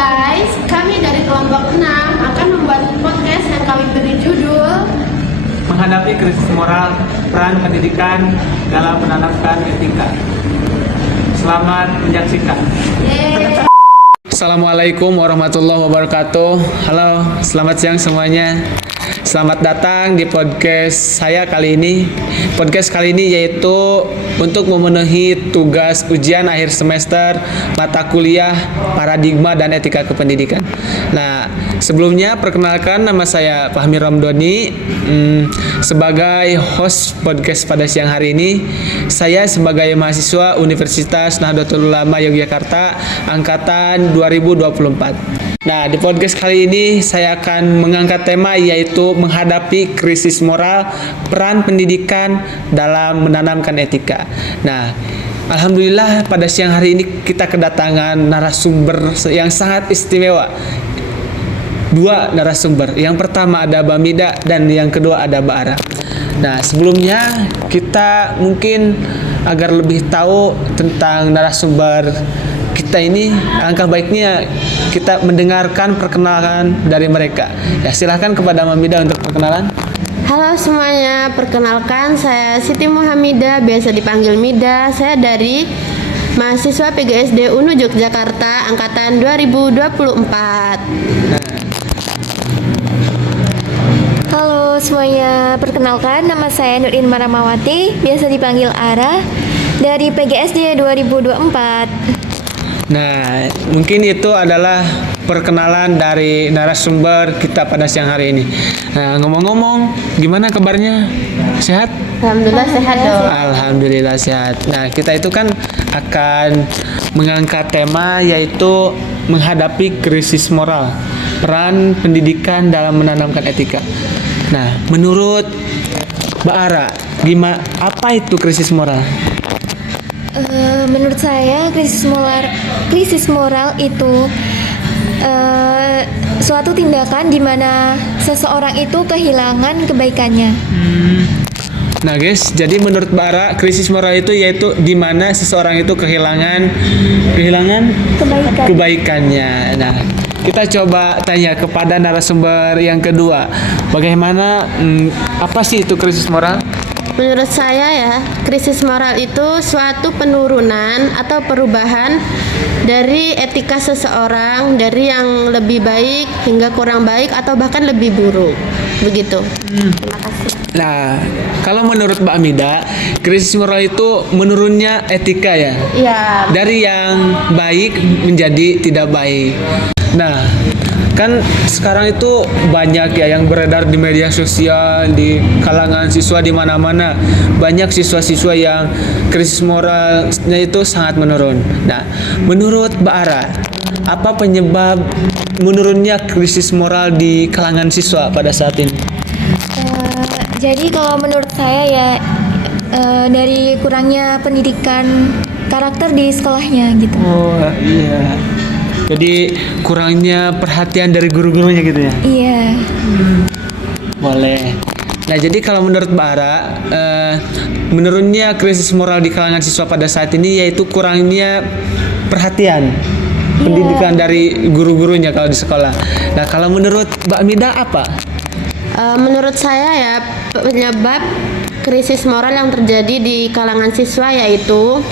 guys, kami dari kelompok 6 akan membuat podcast yang kami beri judul Menghadapi krisis moral, peran pendidikan dalam menanamkan etika. Selamat menyaksikan. Yeay. Assalamualaikum warahmatullahi wabarakatuh. Halo, selamat siang semuanya. Selamat datang di podcast saya kali ini. Podcast kali ini yaitu untuk memenuhi tugas ujian akhir semester mata kuliah Paradigma dan Etika Kependidikan. Nah, sebelumnya perkenalkan, nama saya Fahmi Ramdhani. Sebagai host podcast pada siang hari ini, saya sebagai mahasiswa Universitas Nahdlatul Ulama Yogyakarta angkatan 2024. Nah, di podcast kali ini saya akan mengangkat tema yaitu menghadapi krisis moral, peran pendidikan dalam menanamkan etika. Nah, alhamdulillah pada siang hari ini kita kedatangan narasumber yang sangat istimewa. Dua narasumber. Yang pertama ada Mbak Mida dan yang kedua ada Mbak Ara. Nah, sebelumnya kita mungkin agar lebih tahu tentang narasumber kita ini, alangkah baiknya kita mendengarkan perkenalan dari mereka. Ya, silahkan kepada Mbak Mida untuk perkenalan. Halo semuanya, perkenalkan saya Siti Muhammidah, biasa dipanggil Mida. Saya dari mahasiswa PGSD UNU Yogyakarta angkatan 2024. Halo semuanya, perkenalkan nama saya Nurin Maramawati, biasa dipanggil Ara, dari PGSD 2024. Nah, mungkin itu adalah perkenalan dari narasumber kita pada siang hari ini. Nah, ngomong-ngomong, gimana kabarnya? Sehat? Alhamdulillah sehat dong. Alhamdulillah sehat. Nah, kita itu kan akan mengangkat tema yaitu menghadapi krisis moral, peran pendidikan dalam menanamkan etika. Nah, menurut Mbak Ara, apa itu krisis moral? Menurut saya krisis moral itu suatu tindakan di mana seseorang itu kehilangan kebaikannya. Nah guys, jadi menurut Mbak Ara, krisis moral itu yaitu di mana seseorang itu kehilangan kebaikannya. Nah, kita coba tanya kepada narasumber yang kedua, bagaimana apa sih itu krisis moral? Menurut saya ya, krisis moral itu suatu penurunan atau perubahan dari etika seseorang dari yang lebih baik hingga kurang baik atau bahkan lebih buruk. Begitu. Terima kasih. Nah, kalau menurut Mbak Mida, krisis moral itu menurunnya etika ya? Iya. Dari yang baik menjadi tidak baik. Nah, kan sekarang itu banyak ya yang beredar di media sosial, di kalangan siswa di mana-mana. Banyak siswa-siswa yang krisis moralnya itu sangat menurun. Nah, menurut Mbak Ara, apa penyebab menurunnya krisis moral di kalangan siswa pada saat ini? Jadi kalau menurut saya ya dari kurangnya pendidikan karakter di sekolahnya gitu. Oh iya. Jadi kurangnya perhatian dari guru-gurunya gitu ya? Iya. Boleh. Nah, jadi kalau menurut Mbak Ara, menurunnya krisis moral di kalangan siswa pada saat ini yaitu kurangnya perhatian pendidikan dari guru-gurunya kalau di sekolah. Nah, kalau menurut Mbak Mida apa? Menurut saya ya, penyebab krisis moral yang terjadi di kalangan siswa yaitu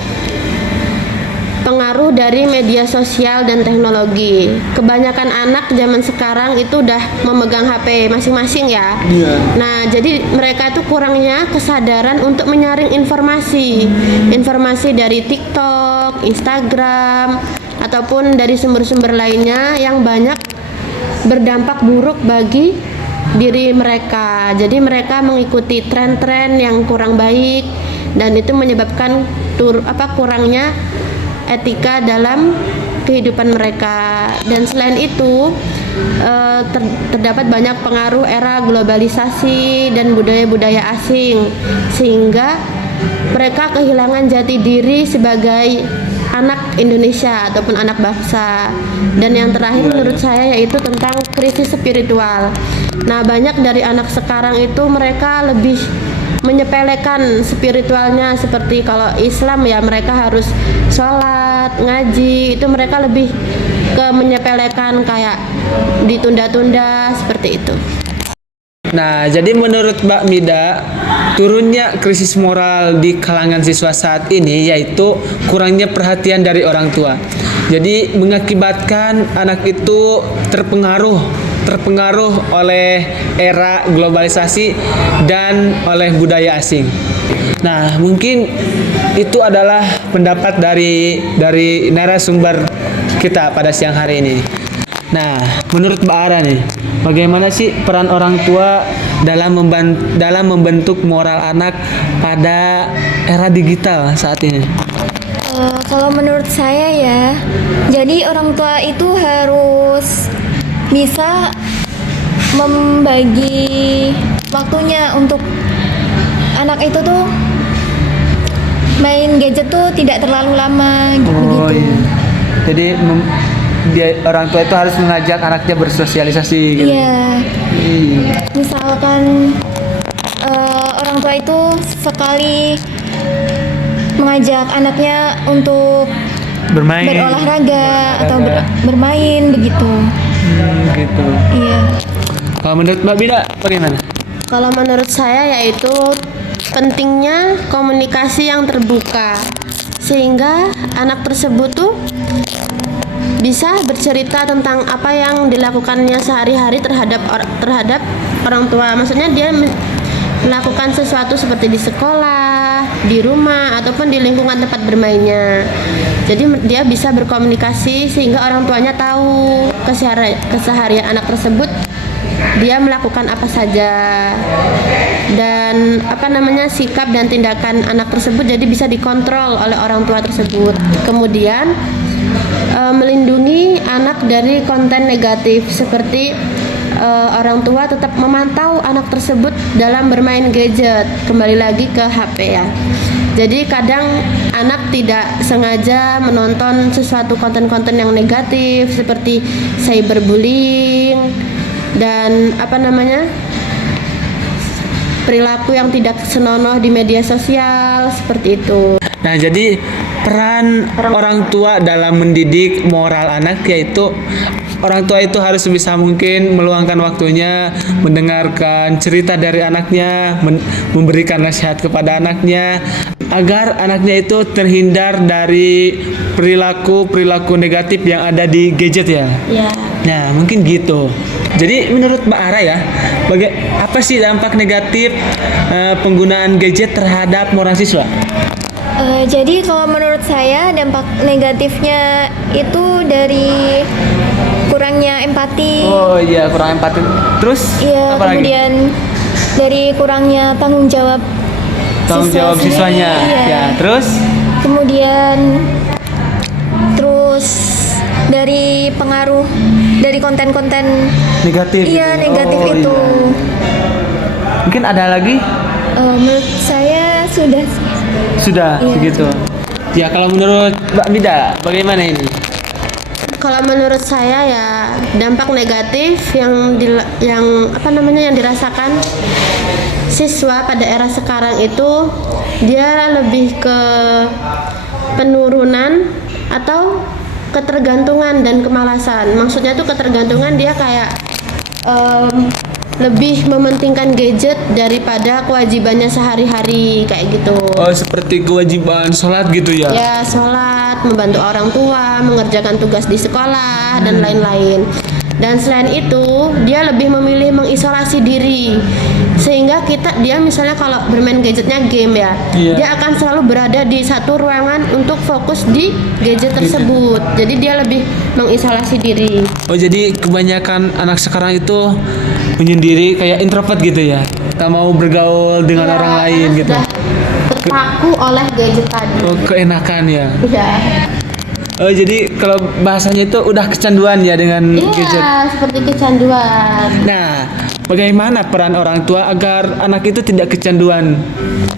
pengaruh dari media sosial dan teknologi. Kebanyakan anak zaman sekarang itu udah memegang HP masing-masing ya. Nah, jadi mereka itu kurangnya kesadaran untuk menyaring informasi dari TikTok, Instagram, ataupun dari sumber-sumber lainnya yang banyak berdampak buruk bagi diri mereka. Jadi mereka mengikuti tren-tren yang kurang baik dan itu menyebabkan kurangnya etika dalam kehidupan mereka. Dan selain itu terdapat banyak pengaruh era globalisasi dan budaya-budaya asing sehingga mereka kehilangan jati diri sebagai anak Indonesia ataupun anak bangsa. Dan yang terakhir menurut saya yaitu tentang krisis spiritual. Nah, banyak dari anak sekarang itu mereka lebih menyepelekan spiritualnya, seperti kalau Islam ya mereka harus sholat, ngaji, itu mereka lebih ke menyepelekan kayak ditunda-tunda seperti itu. Nah, jadi menurut Mbak Mida, turunnya krisis moral di kalangan siswa saat ini yaitu kurangnya perhatian dari orang tua. Jadi mengakibatkan anak itu terpengaruh oleh era globalisasi dan oleh budaya asing. Nah, mungkin itu adalah pendapat dari narasumber kita pada siang hari ini. Nah, menurut Mbak Ara nih, bagaimana sih peran orang tua dalam membentuk moral anak pada era digital saat ini? Kalau menurut saya ya, jadi orang tua itu harus bisa membagi waktunya untuk anak itu tuh main gadget tuh tidak terlalu lama begitu. Iya. Jadi orang tua itu harus mengajak anaknya bersosialisasi gitu. Iya. Misalkan orang tua itu sekali mengajak anaknya untuk Bermain. berolahraga atau bermain begitu. Gitu. Iya. Kalau menurut Mbak Bida bagaimana? Kalau menurut saya yaitu pentingnya komunikasi yang terbuka sehingga anak tersebut tuh bisa bercerita tentang apa yang dilakukannya sehari-hari terhadap orang tua. Maksudnya dia melakukan sesuatu seperti di sekolah, di rumah, ataupun di lingkungan tempat bermainnya. Jadi dia bisa berkomunikasi sehingga orang tuanya tahu keseharian anak tersebut, dia melakukan apa saja, dan sikap dan tindakan anak tersebut jadi bisa dikontrol oleh orang tua tersebut. Kemudian melindungi anak dari konten negatif seperti orang tua tetap memantau anak tersebut dalam bermain gadget, kembali lagi ke HP ya. Jadi kadang anak tidak sengaja menonton sesuatu konten-konten yang negatif seperti cyberbullying dan perilaku yang tidak senonoh di media sosial seperti itu. Nah, jadi peran orang tua dalam mendidik moral anak yaitu orang tua itu harus sebisa mungkin meluangkan waktunya mendengarkan cerita dari anaknya, memberikan nasihat kepada anaknya agar anaknya itu terhindar dari perilaku negatif yang ada di gadget ya. Ya. Nah, mungkin gitu. Jadi menurut Mbak Ara ya, apa sih dampak negatif penggunaan gadget terhadap moral siswa? Jadi kalau menurut saya dampak negatifnya itu dari kurangnya empati. Oh iya, kurang empati. Terus Iya, apa lagi? kemudian dari kurangnya tanggung jawab siswanya. Iya. Ya, terus terus dari pengaruh dari konten-konten negatif. iya gitu. negatif Oh, itu. iya. Mungkin ada lagi? Menurut saya sudah. Sudah Iya. segitu. Ya, kalau menurut Mbak Mida bagaimana ini? Kalau menurut saya ya dampak negatif yang dirasakan siswa pada era sekarang itu dia lebih ke penurunan atau ketergantungan dan kemalasan. Maksudnya tuh ketergantungan, dia kayak lebih mementingkan gadget daripada kewajibannya sehari-hari kayak gitu. Oh, seperti kewajiban sholat gitu ya? Ya, sholat, membantu orang tua, mengerjakan tugas di sekolah, dan lain-lain. Dan selain itu, dia lebih memilih mengisolasi diri. Sehingga dia misalnya kalau bermain gadgetnya game ya, Iya. dia akan selalu berada di satu ruangan untuk fokus di gadget tersebut. Jadi dia lebih mengisolasi diri. Oh, jadi kebanyakan anak sekarang itu menyendiri, kayak introvert gitu ya? Tak mau bergaul dengan Ya, orang lain karena gitu? sudah terpaku oleh gadget tadi. Oh, keenakan ya? Iya. Oh, jadi kalau bahasanya itu udah kecanduan ya dengan gadget? Iya, seperti kecanduan. Nah, bagaimana peran orang tua agar anak itu tidak kecanduan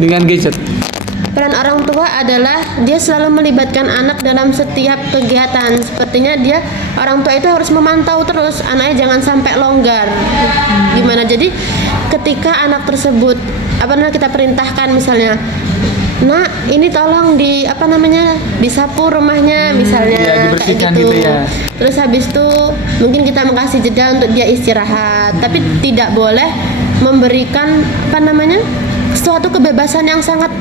dengan gadget? Peran orang tua adalah dia selalu melibatkan anak dalam setiap kegiatan. Sepertinya orang tua itu harus memantau terus anaknya jangan sampai longgar. Gimana? Jadi ketika anak tersebut kita perintahkan misalnya Nak, ini tolong disapu rumahnya misalnya, ya, kayak dibersihkan gitu. gitu ya. Terus habis itu mungkin kita mengasih jeda untuk dia istirahat, tapi tidak boleh memberikan suatu kebebasan yang sangat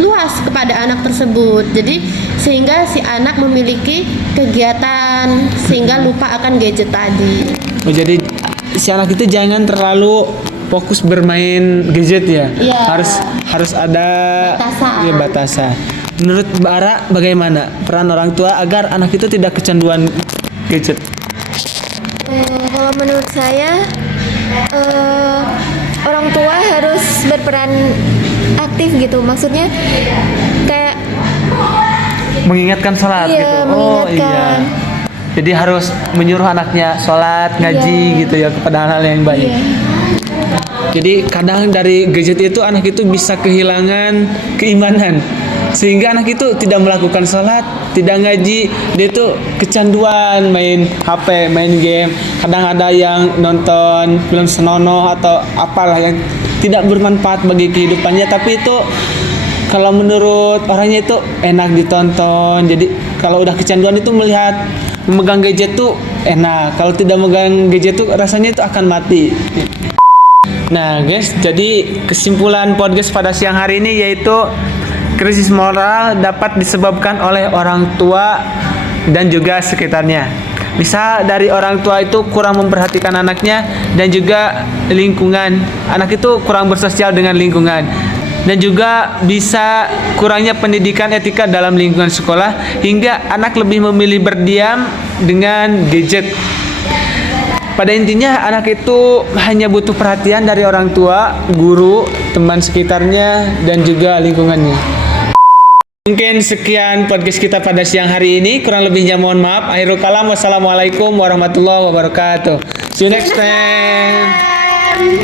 luas kepada anak tersebut. Jadi sehingga si anak memiliki kegiatan sehingga lupa akan gadget tadi. Oh, jadi si anak itu jangan terlalu fokus bermain gadget ya. Iya. Harus ada Batasan. ya, batasan. Menurut Mbak Ara bagaimana peran orang tua agar anak itu tidak kecanduan gadget? Kalau menurut saya orang tua harus berperan aktif gitu. Maksudnya kayak Mengingatkan sholat Iya, gitu. mengingatkan. Jadi harus menyuruh anaknya sholat, ngaji Iya. gitu ya, kepada hal-hal yang baik. iya. Jadi kadang dari gadget itu anak itu bisa kehilangan keimanan, sehingga anak itu tidak melakukan sholat, tidak ngaji, dia itu kecanduan main HP, main game. Kadang ada yang nonton film senonoh atau apalah yang tidak bermanfaat bagi kehidupannya, tapi itu kalau menurut orangnya itu enak ditonton. Jadi kalau udah kecanduan itu melihat memegang gadget tuh enak, kalau tidak memegang gadget tuh rasanya itu akan mati. Nah guys, jadi kesimpulan podcast pada siang hari ini yaitu krisis moral dapat disebabkan oleh orang tua dan juga sekitarnya. Bisa dari orang tua itu kurang memperhatikan anaknya dan juga lingkungan. Anak itu kurang bersosial dengan lingkungan. Dan juga bisa kurangnya pendidikan etika dalam lingkungan sekolah hingga anak lebih memilih berdiam dengan gadget. Pada intinya anak itu hanya butuh perhatian dari orang tua, guru, teman sekitarnya, dan juga lingkungannya. Mungkin sekian podcast kita pada siang hari ini. Kurang lebihnya mohon maaf. Akhirul kalam. Wassalamualaikum warahmatullahi wabarakatuh. See you next time.